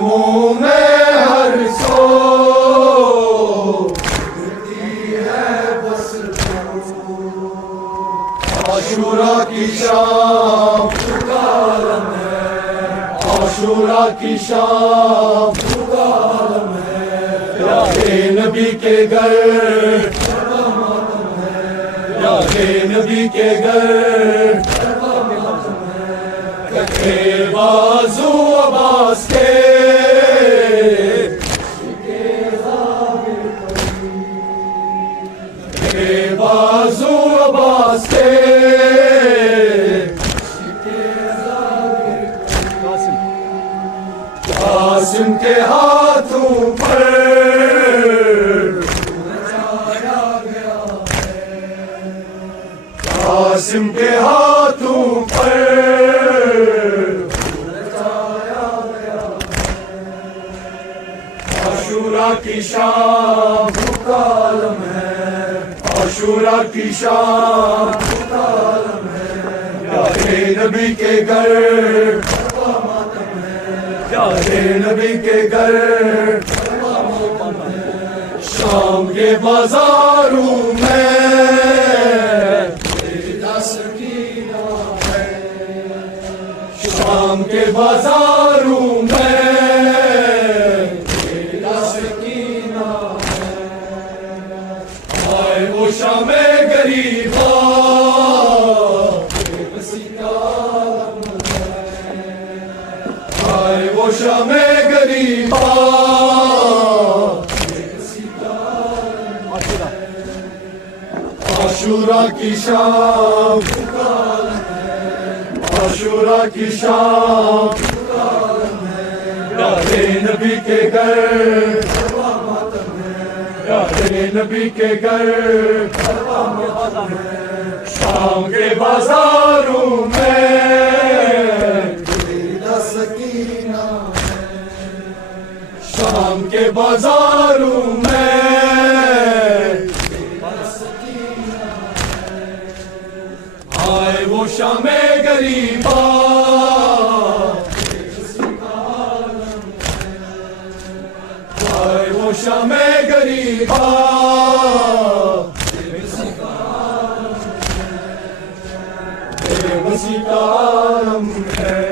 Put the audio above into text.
मुंह में हर सो है बस आशूरा की शाम आलम है, आशूरा की शाम आलम है। यारे नबी के घर यारे नबी के घर कटे बाजू अब्बास के बाजू अब्बास के कासिम के हाथों पर कासिम के हाथों पर आशूरा की शाम आलम है, आशूरा की शाम आलम है। यारे नबी के घर यारे नबी के घर शाम के बाजारों में शाम के बाजारों में आए वो शामे गरीबा आए वो शामे गरीबा आशूरा की शाम आशूरा की शाम यारे नबी के घर यारे नबी के घर शाम के बाजारों में शाम के बाजारों में आए वो शामे गरीबा आए वो शामे गरीबा बेबसी का आलम है।